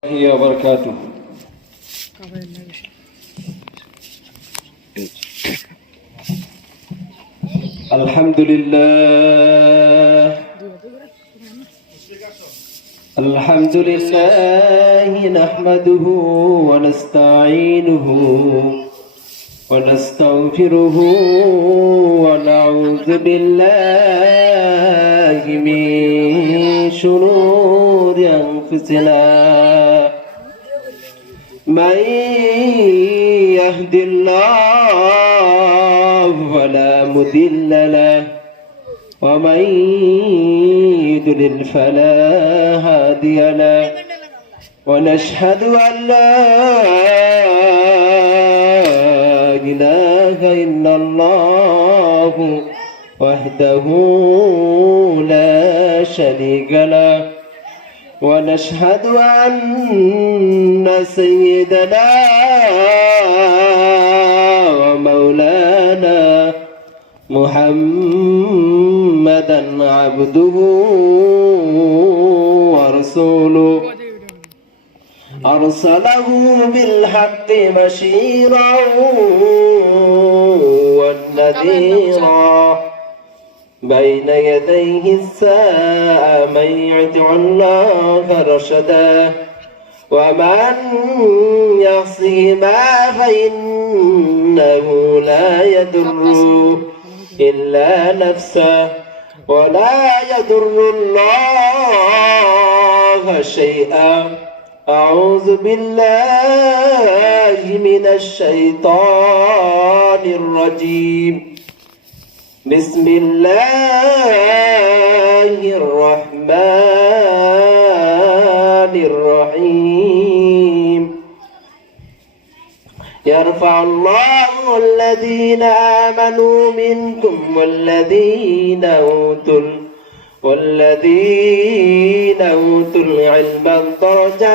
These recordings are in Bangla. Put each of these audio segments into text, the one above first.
وبركاته. الحمد لله نحمده ونستعينه ونستغفره ونعوذ بالله من شرور أنفسنا من يهد الله فلا مضل له ومن يضلل فلا هادي له ونشهد أن لا إله إلا الله وحده لا شريك له ونشهد أن سيدنا ومولانا محمدا عبده ورسوله أرسله بالحق بشيرا ونذيرا بين يديه الساعة من يطع الله رشدا ومن يعصهما فإنه لا يضر إلا نفسه ولا يضر الله شيئا. أعوذ بالله من الشيطان الرجيم. بسم الله الرحمن الرحيم. يرفع الله الذين آمنوا منكم والذين أوتوا العلم درجات.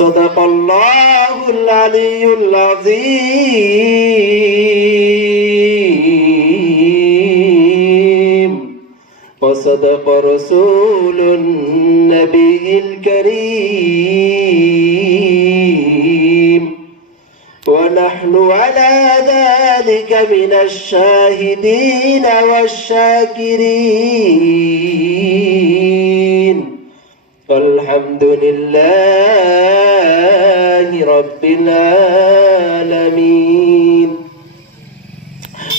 صدق الله العلي العظيم وصدق رسول النبي الكريم ونحن على ذلك من الشاهدين والشاكرين والحمد لله رب العالمين.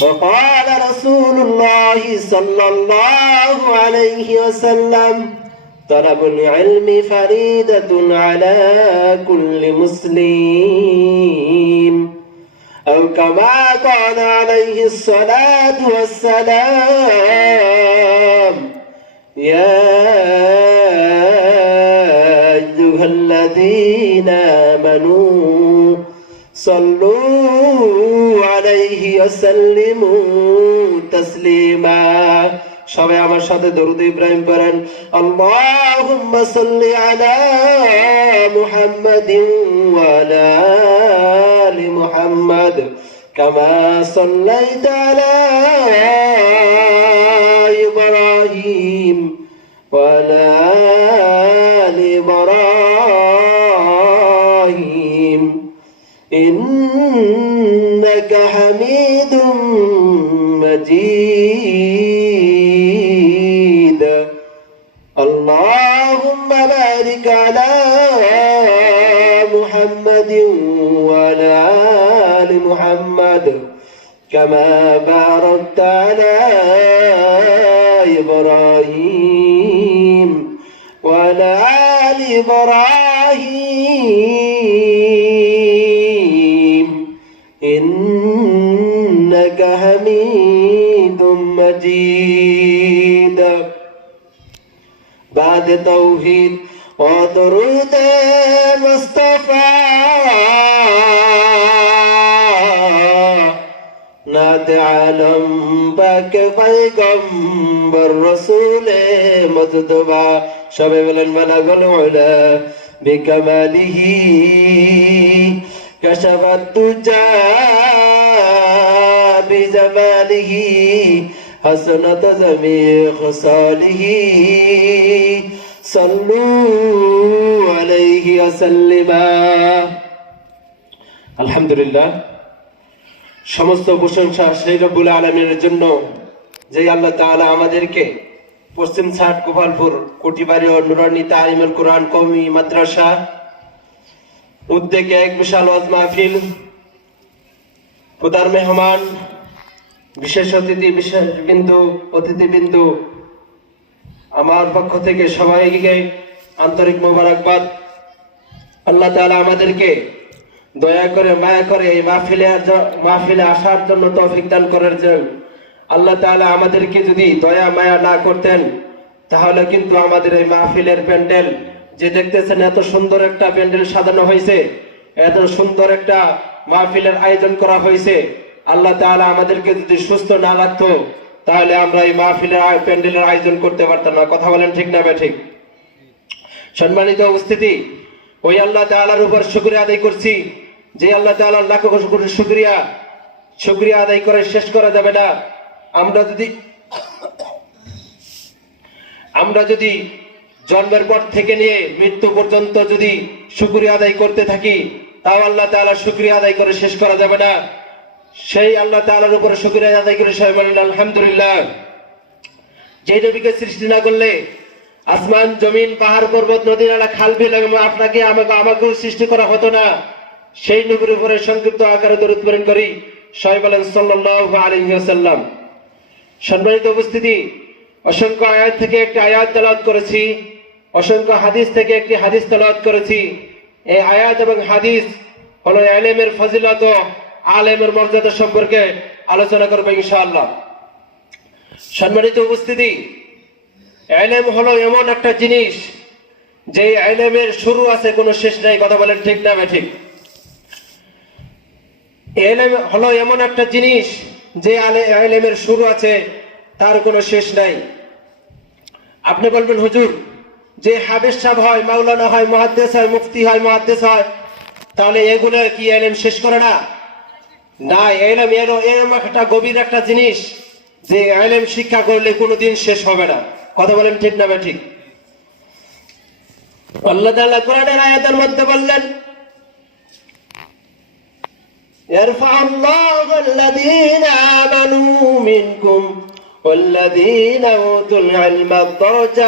وقال رسول الله صلى الله عليه وسلم: طلب العلم فريضة على كل مسلم، أو كما قال عليه الصلاة والسلام: يا أيها الذين آمنوا صلوا عليه وسلموا تسليما. সবাই আমার সাথে দরুদ ইব্রাহিম পড়েন। আল্লাহুম্মা সাল্লি আলা মুহাম্মাদিন ওয়া আলা আলি মুহাম্মাদ কামা সাল্লাইতা আলা ইব্রাহিম ওয়া আলা আলি ইব্রাহিম ইন্নাকা হামিদুম মাজিদ। اللهم بارك على محمد وعلى آل محمد كما باركت على إبراهيم وعلى آل إبراهيم إنك حميد مجيد. بعد توحید و درود مصطفی نعت عالم پاک پیغمبر رسول مجتبی. সবাই বলেন বলাগুল উলা বিকামালিহি কাশাফাত তুজা বিজামালিহি حسنة جميع خصاله صلوا عليه وسلما আলহামদুলিল্লাহ। সমস্ত প্রশংসা সেই রব্বুল আলামিনের জন্য যে আল্লাহ তাআলা আমাদেরকে পশ্চিম ছাট গোপালপুর কোটিবাড়ি ও নুরানি তালিমুল কোরআন কওমি মাদ্রাসা উদ্যোগে এক বিশাল ওয়াজ মাহফিল, খোদার মেহমান, বিশেষ অতিথি, বিশেষ বিন্দু, অতিথিবৃন্দু, আমার পক্ষ থেকে সবাইকে আন্তরিক মোবারকবাদ। আল্লাহ তাআলা আমাদেরকে দয়া করে মায়া করে এই মাহফিলে আসার জন্য তৌফিক দান করার জন্য। আল্লাহ তাআলা আমাদেরকে যদি দয়া মায়া না করতেন তাহলে কিন্তু আমাদের এই মাহফিলের প্যান্ডেল যে দেখতেছেন, এত সুন্দর একটা প্যান্ডেল সাজানো হয়েছে, এত সুন্দর একটা মাহফিলের আয়োজন করা হয়েছে, আল্লাহ তাআলা আমাদেরকে যদি সুস্থ না রাখতো তাহলে আমরা এই মাহফিলের প্যান্ডেলের আয়োজন করতে পারতাম না। কথা বলেন ঠিক না ঠিক? সম্মানিত উপস্থিতি, ওই আল্লাহ তাআলার উপর শুকরিয়া আদায় করছি, যে আল্লাহ তাআলার লাখ কোটি শুকরিয়া আদায় করে শেষ করা যাবে না। আমরা যদি জন্মের পর থেকে নিয়ে মৃত্যু পর্যন্ত যদি শুকরিয়া আদায় করতে থাকি তাও আল্লাহ তাআলার শুকরিয়া আদায় করে শেষ করা যাবে না। সেই আল্লাহ তাআলার উপর শুকরিয়া আদায় করে সবাই বলেন আলহামদুলিল্লাহ। যে নবীকে সৃষ্টি না করলে আসমান জমিন পাহাড় পর্বত নদী নালা খাল বিল আপনাকে আমাকেও সৃষ্টি করা হতো না। সেই নবীর উপরে সংক্ষিপ্ত আকারে দরুদ পড়েন করি, সবাই বলেন সাল্লাল্লাহু আলাইহি ওয়াসাল্লাম। সম্মানিত উপস্থিতি, অসংখ্য আয়াত থেকে একটি আয়াত তেলাওয়াত করেছি, অসংখ্য হাদিস থেকে একটি হাদিস তেলাওয়াত করেছি। এই আয়াত এবং হাদিস হলো ইলমের ফজিলত ও আলেমের মর্যাদা সম্পর্কে আলোচনা করব ইনশাআল্লাহ। সম্মানিত উপস্থিতি, ইলম হলো এমন একটা জিনিস যে ইলমের শুরু আছে, কোনো শেষ নাই। কথা বলেন ঠিক না ঠিক? ইলম হলো এমন একটা জিনিস যে ইলমের শুরু আছে, তার কোনো শেষ নাই। আপনি বলবেন হুজুর, যে হাফেজ সাহেব হয়, মাওলানা হয়, মুহাদ্দিস হয়, মুফতি হয়, মুহাদ্দিস হয়, তাহলে এগুলো কি ইলম শেষ করে না? না, ইলম এরকম একটা গভীর একটা জিনিস যে ইলম শিক্ষা করলে কোনোদিন শেষ হবে না। কথা বলেন ঠিক না ঠিক? আল্লাহ তাআলা কোরআনের আয়াতের মধ্যে বললেন, ইয়ারফাউল্লাহু আল্লাযীনা আমানু মিনকুম ওয়াল্লাযীনা উতুল ইলমা দারাজাত।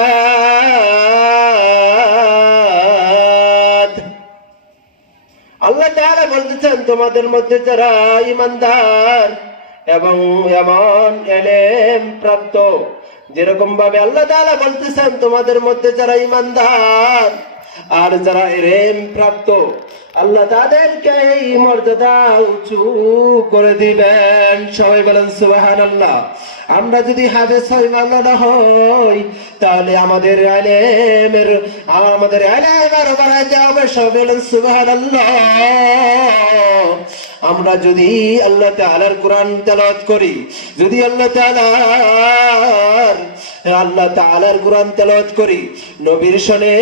আল্লাহ তাআলা বলতেছেন, তোমাদের মধ্যে যারা ঈমানদার এবং এমন ইলম প্রাপ্ত, যেরকম ভাবে আল্লাহ তাআলা বলতেছেন তোমাদের মধ্যে যারা ঈমানদার আর যারা ইলম প্রাপ্ত, আল্লাহ তাদেরকে এই মর্যাদা উঁচু করে দিবেন। সবাই বলেন সুবহানাল্লাহ। আমরা যদি হাফেজ হই, মাওলানা হই, তাহলে আমাদের ইলমের আরো বাড়াইতে হবে। সবাই বলেন সুবহানাল্লাহ। আমরা যদি আল্লাহ তাআলার কোরআন তেলাওয়াত করি, যদি আল্লাহ তাআলার কোরআন তেলাওয়াত করি, নবীর শনে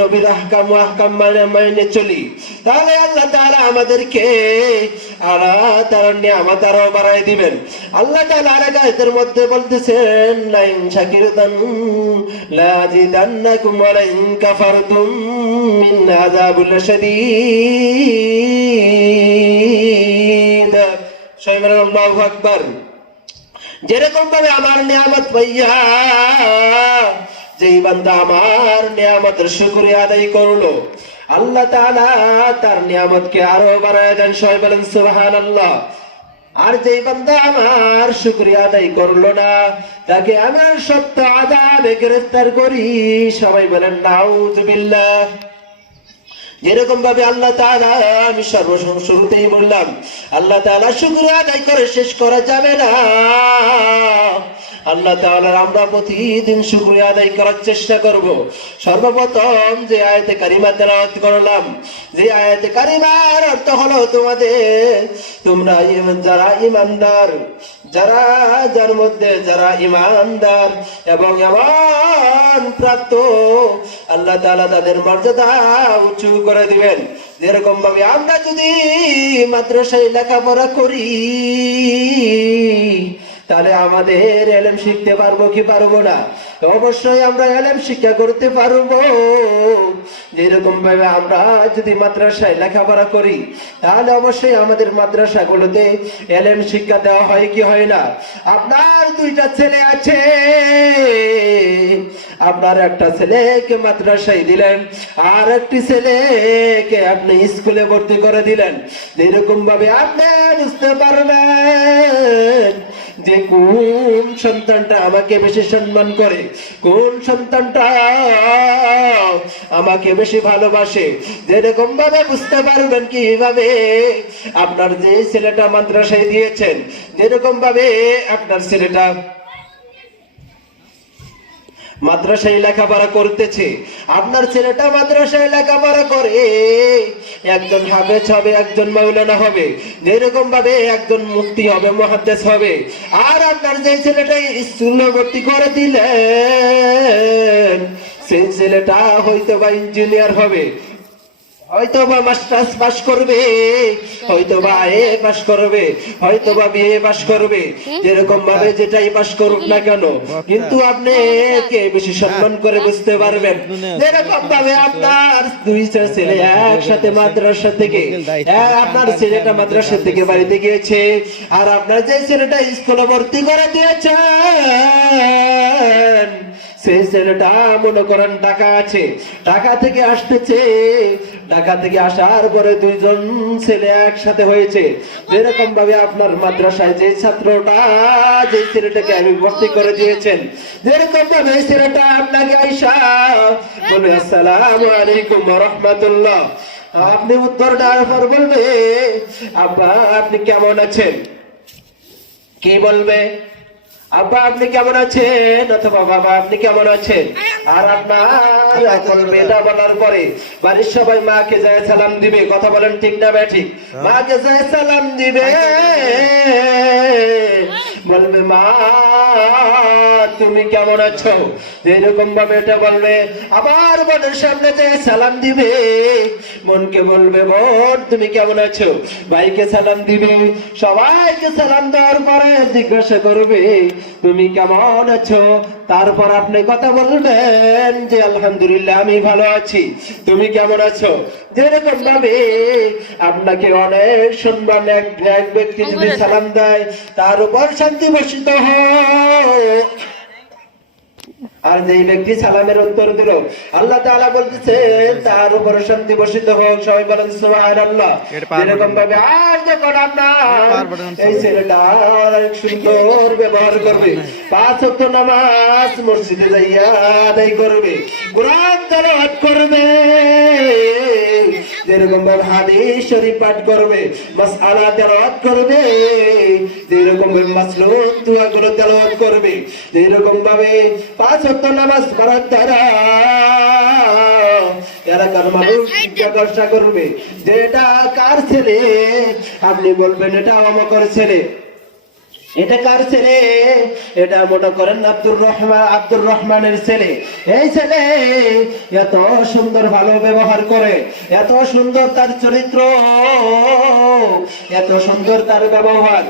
নবীর আহকাম মেনে চলি, তাহলে আল্লাহ তাআলা আমাদেরকে তার নিয়ামত আরো বাড়ায় দিবেন। আল্লাহ তাআলা আরেক আয়াতের মধ্যে বলতেছেন, লা ইন শাকিরতুম লা আযীদান্নাকুম ওয়া লা ইন কাফারতুম মিন আযাবিল শাদীদ। আল্লাহু আকবার। যেরকম ভাবে আমার নিয়ামত পাইয়া যেই বান্দা আমার নিয়ামতের শুকরিয়া আদায় করলো, আল্লাহ তাআলা তার নিয়ামতকে আরো বাড়ায় দেন। সবাই বলেন সুবহানাল্লাহ। আর যেই বান্দা আমার শুকরিয়া আদায় করলো না, তাকে আমার সত্য আযাবে গ্রেফতার করি। সবাই বলেন নাউযুবিল্লাহ। যেরকম ভাবে আল্লাহ তাআলা, আমি শুরুতেই বললাম, আল্লাহ তাআলা শুকরিয়া আদায় করে শেষ করা যাবে না। আল্লাহ তাআলার আমরা প্রতিদিন শুকরিয়া আদায় করার চেষ্টা করব। সর্বপ্রথম যে আয়াতে কারিমা তেলাওয়াত করলাম, যে আয়াতে কারিমার অর্থ হলো তোমরা যারা ঈমানদার, যার মধ্যে যারা ঈমানদার এবং ঈমান প্রাপ্ত, আল্লাহ তাআলা তাদের মর্যাদা উঁচু করে দিবেন। যেরকম ভাবে আমরা যদি মাদ্রাসায় লেখাপড়া করি, তাহলে আমাদের ইলম শিখতে পারবো কি পারবো না? অবশ্যই আমরা ইলম শিক্ষা করতে পারবো। যেরকম ভাবে আমরা যদি মাদ্রাসায় লেখাপড়া করি তাহলে অবশ্যই আমাদের মাদ্রাসাগুলোতে ইলম শিক্ষা দেওয়া হয় কি হয় না? আপনার দুইটা ছেলে আছে, আপনার একটা ছেলেকে মাদ্রাসায় দিলেন, আর একটি ছেলেকে আপনি স্কুলে ভর্তি করে দিলেন। যেরকম ভাবে আপনি বুঝতে পারবেন যে কোন সন্তানটা আমাকে বেশি সম্মান করে, কোন সন্তানটা আমাকে বেশি ভালোবাসে। যেরকম ভাবে বুঝতে পারবেন কিভাবে আপনার যে ছেলেটা মাদ্রাসায় দিয়েছেন, যেরকম ভাবে আপনার ছেলেটা মাদ্রাসায় লেখাপড়া করতেছে, আপনার ছেলেটা মাদ্রাসায় লেখাপড়া করে একজন হাফেজ হবে, একজন মাওলানা হবে, যেরকম ভাবে একজন মুফতি হবে, মুহাদ্দিস হবে। আর আপনার যে ছেলেটা স্কুলে ভর্তি করে দিলেন সেই ছেলেটা হয়তো বা ইঞ্জিনিয়ার হবে, হয়তোবা মাস্টার্স পাস করবে, হয়তোবা এ পাস করবে, হয়তোবা বিএ পাস করবে। যেরকম ভাবে যেটাই পাস করুক না কেন, কিন্তু আপনি কে বেশি সম্মান করে বুঝতে পারবেন। যেরকম ভাবে আপনার দুইটা ছেলে একসাথে মাদ্রাসা থেকে, আপনার ছেলেটা মাদ্রাসা থেকে বাড়িতে গিয়েছে, আর আপনার যে ছেলেটা স্কুলে ভর্তি করে দিয়েছেন সেই ছেলেটা মনে করেন টাকা আছে, টাকা থেকে আসতেছে, ঢাকা থেকে আসার পরে দুইজন ছেলে একসাথে হয়েছে। যেরকম ভাবে আপনার মাদ্রাসায় যে ছাত্রটা, যে ছেলেটাকে আমি ভর্তি করে দিয়েছেন, যেরকম ভাবে ছেলেটা আপনাকে আইসা বলে আসসালামু আলাইকুম ওয়া রাহমাতুল্লাহ, আপনি উত্তর দেওয়ার পর বলবে আব্বা আপনি কেমন আছেন? কি বলবে? আব্বা আপনি কেমন আছেন, অথবা বাবা আপনি কেমন আছেন। আর আপনার বেটা বলার পরে বাড়ির সবাই মাকে যায় সালাম দিবে। কথা বলেন ঠিক না ব্যাঠিক? মাকে যায় সালাম দিবে, বলবে মা তুমি কেমন আছো, এরকম ভাবে এটা বলবে। আবার বোনের সামনে যায় সালাম দিবে, বোনকে বলবে বোন তুমি কেমন আছো, ভাইকে সালাম দিবে। সবাইকে সালাম দেওয়ার পরে জিজ্ঞাসা করবে তুমি কেমন আছো। তারপর আপনি কথা বলবেন যে আলহামদুলিল্লাহ আমি ভালো আছি, তুমি কেমন আছো। যেরকম ভাবে আপনাকে অনেক সম্মান এক ব্যক্তি যদি সালাম দেয় তার উপর শান্তি বর্ষিত হয়। আর যে ব্যক্তি সালামের উত্তর দিল আল্লাহ তাআলা বলতেছেন তার উপর শান্তি বর্ষিত হোক। সবাই বলেন সুবহানাল্লাহ। এরকম ভাবে আর যখন আপনার এই ছেলেটা সুন্দর ব্যবহার করবে, 5 ওয়াক্ত নামাজ মসজিদে যাইয়া আদায় করবে, কোরআন তেলাওয়াত করবে, যেরকম ভাবে হাদিস শরীফ পাঠ করবে, মাসআলা তেলাওয়াত করবে, যেরকম ভাবে মাসলুক দুআগুলো তেলাওয়াত করবে, যেরকম ভাবে 5 ওয়াক্ত নামাজ পড়ার দ্বারা এলাকার মানুষ জিজ্ঞাসা করবে যে এটা কার ছেলে, আপনি বলবেন এটা অমুকের ছেলে। এটা কার ছেলে? এটা মনে করেন আব্দুর রহমানের ছেলে। এই ছেলে এত সুন্দর ভালো ব্যবহার করে, এত সুন্দর তার চরিত্র, এত সুন্দর তার ব্যবহার,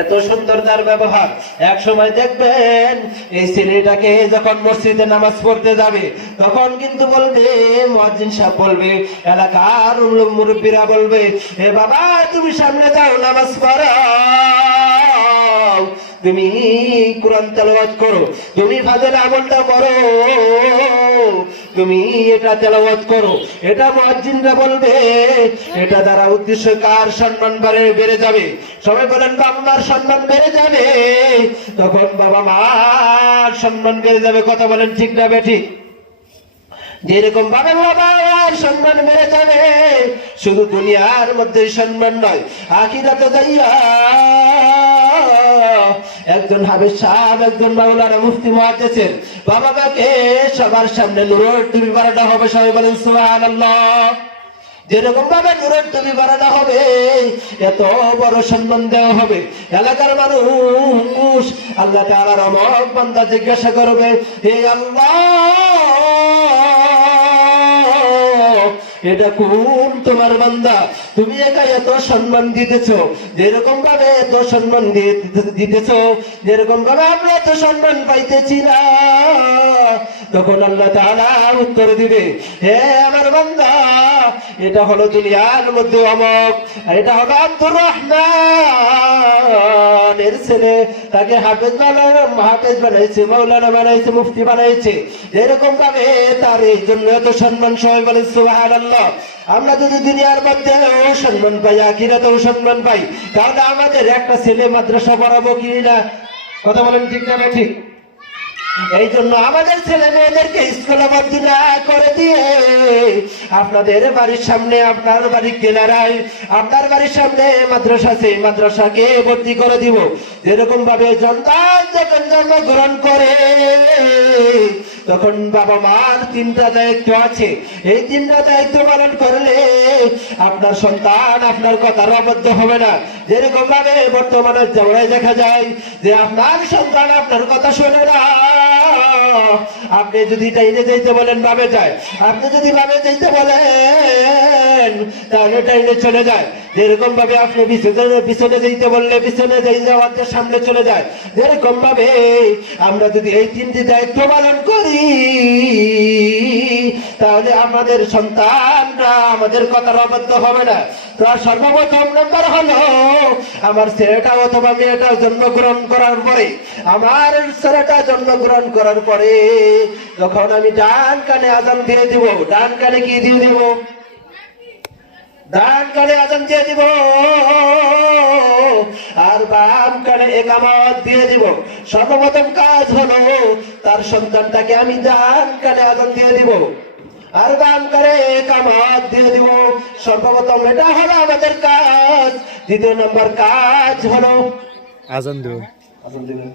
এত সুন্দর তার ব্যবহার। এক সময় দেখবেন এই ছেলেটাকে যখন মসজিদে নামাজ পড়তে যাবে তখন কিন্তু বলবে, মুয়াজ্জিন সাহেব বলবে, এলাকার মুরব্বীরা বলবে, হে বাবা তুমি সামনে যাও নামাজ পড়ো, তুমি কোরআন তেলাওয়াত করো, তুমি ফাজেল আমলটা করো, তুমি এটা তেলাওয়াত করো। এটা মুয়াজ্জিনরা বলবে, এটা দ্বারা উদ্দেশ্য কার সম্মান বেড়ে যাবে? সবাই বলেন বাবা মার সম্মান বেড়ে যাবে। তখন বাবা মার সম্মান বেড়ে যাবে। কথা বলেন ঠিক না বেঠিক? যেরকম ভাবে বাবার সম্মান বেড়ে যাবে, শুধু দুনিয়ার মধ্যে সম্মান নয়, আখিরাতে যাইয়া একজন হাফেজ সাহেব, একজন মাওলানা, মুফতি, মুহাদ্দিসের বাবা মাকে সবার সামনে নূরের টুপি পরানো হবে। সবাই বলেন সুবহানাল্লাহ। যেরকম ভাবে নূরের টুপি পরানো হবে, এত বড় সম্মান দেওয়া হবে, এলাকার মানুষ আল্লাহ তাআলার অমর বান্দা জিজ্ঞাসা করবে, হে আল্লাহ এটা কোন তোমার বান্দা, তুমি একা এত সম্মান দিতেছো, যেরকম ভাবে এত সম্মান দিতেছো, যেরকম ভাবে আমরা তো সম্মান পাইতেছি না। তখন আল্লাহ তাআলা উত্তর দিবে, হে আমার বান্দা, এটা হলো দুনিয়ার মধ্যে অমক, এটা হলো আব্দুর রহমানের ছেলে, তাকে হাফেজ বানাইছে, মাওলানা বানাইছে, মুফতি বানাইছে, এরকম ভাবে তার এই জন্য এত সম্মান। সবাই বলে সুবহানাল্লাহ। আমরা যদি দুনিয়ার মধ্যে সম্মান পাই, আখিরাতেও সম্মান পাই, তাহলে আমাদের একটা ছেলে মাদ্রাসা পড়াবো কি না? কথা বলেন ঠিক না ঠিক? এই জন্য আমাদের ছেলে মেয়েদেরকে স্কুলে ভর্তি না করে দিয়ে আপনাদের বাড়ির সামনে, আপনার বাড়ির কেনারায়, আপনার বাড়ির সামনে মাদ্রাসা, সেই মাদ্রাসাকে ভর্তি করে দিব। যেরকম ভাবে সন্তান যখন জন্মগ্রহণ করে তখন বাবা মার 3টা দায়িত্ব আছে, এই 3টা দায়িত্ব পালন করলে আপনার সন্তান আপনার কথার অবদ্ধ হবে না। যেরকম ভাবে বর্তমানে জায়গায় দেখা যায় যে আপনার সন্তান আপনার কথা শোনে না। আপনি যদি টাইনে যাইতে বলেন ভাবে যায়, আপনি যদি ভাবে যাইতে বলেন তাহলে টাইনে চলে যায়। যেরকম ভাবে আপনি পিছনে যাইতে বললে পিছনে যাওয়ার সামনে চলে যায়। যেরকম ভাবে আমরা যদি এই 3টি দায়িত্ব পালন করি তাহলে আমাদের সন্তানরা আমাদের কথার অবদ্ধ হবে না। তো সর্বপ্রথম নাম্বার হলো, আমার ছেলেটা অথবা মেয়েটা জন্মগ্রহণ করার পরে, আমার ছেলেটা জন্মগ্রহণ করার পরে যখন আমি ডান কানে আযান দিয়ে দিব, ডান কানে কি দিয়ে দিব? ডান কানে আযান দিয়ে দিব, আর বাম কানে ইকামত দিয়ে দিব। সর্বপ্রথম কাজ হলো তার সন্তানটাকে আমি ডান কানে আযান দিয়ে দিব আর বাম কানে ইকামত দিয়ে দিব। সর্বপ্রথম এটা হলো আমাদের কাজ। দ্বিতীয় নম্বর কাজ হলো আজান দেব। আযান দিবেন।